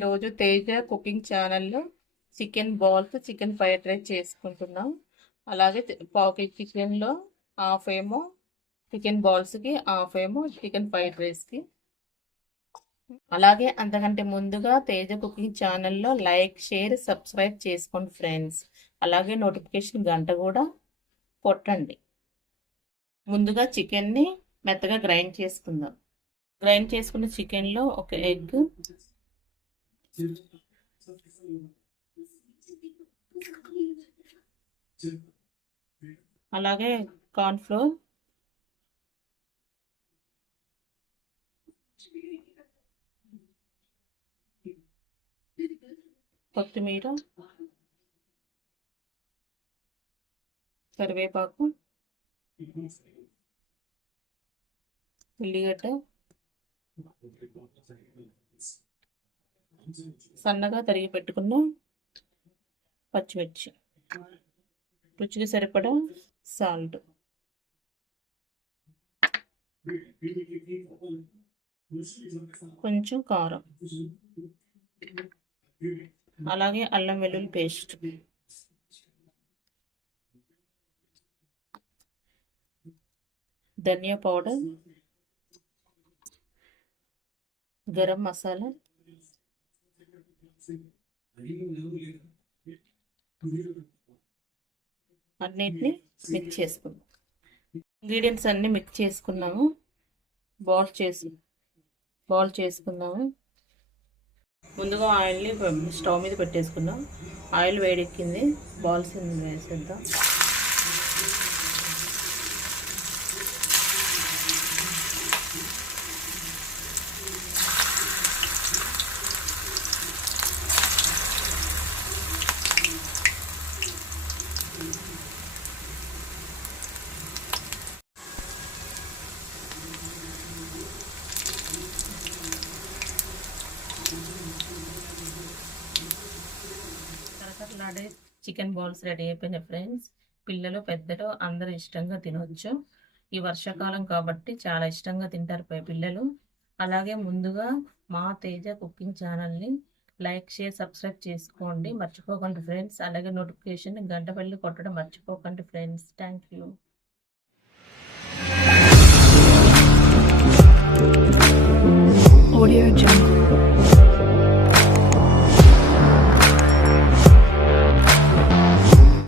ఈరోజు తేజ కుకింగ్ ఛానల్లో chicken balls chicken fried rice చేసుకుంటున్నాం. అలాగే పావు కేజీ చికెన్లో హాఫ్ ఏమో చికెన్ బాల్స్కి, హాఫ్ ఏమో చికెన్ ఫ్రైడ్ రైస్కి. అలాగే అంతకంటే ముందుగా తేజ కుకింగ్ ఛానల్లో లైక్, షేర్, సబ్స్క్రైబ్ చేసుకోండి ఫ్రెండ్స్. అలాగే నోటిఫికేషన్ గంట కూడా కొట్టండి. ముందుగా చికెన్ని మెత్తగా గ్రైండ్ చేసుకుందాం. గ్రైండ్ చేసుకున్న చికెన్లో ఒక ఎగ్, అలాగే కార్న్ఫ్లోర్, కొత్తిమీర, కరివేపాకు, ఉల్లిగడ్డ, సన్నగా తరిగి పెట్టుకున్న పచ్చిమిర్చి, రుచికి సరిపడా సాల్ట్, కొంచెం కారం, అలాగే అల్లం వెల్లుల్లి పేస్ట్, ధనియా పౌడర్, గరం మసాలా, అన్నిటిని మిక్స్ చేసుకున్నాం. ఇంగ్రీడియంట్స్ అన్నీ మిక్స్ చేసుకున్నాము. బాల్ చేసుకున్నాము. ముందుగా ఆయిల్ని స్టవ్ మీద పెట్టేసుకున్నాం. ఆయిల్ వేడెక్కింది. బాల్స్ వేసేద్దాం. చికెన్ బాల్స్ రెడీ అయిపోయినాయి ఫ్రెండ్స్. పిల్లలు, పెద్దలు అందరూ ఇష్టంగా తినవచ్చు. ఈ వర్షాకాలం కాబట్టి చాలా ఇష్టంగా తింటారు పిల్లలు. అలాగే ముందుగా మా తేజ కుకింగ్ ఛానల్ని లైక్, షేర్, సబ్స్క్రైబ్ చేసుకోండి మర్చిపోకండి ఫ్రెండ్స్. అలాగే నోటిఫికేషన్ గంట బెల్ కొట్టడం మర్చిపోకండి friends. Thank you. Audio Jungle.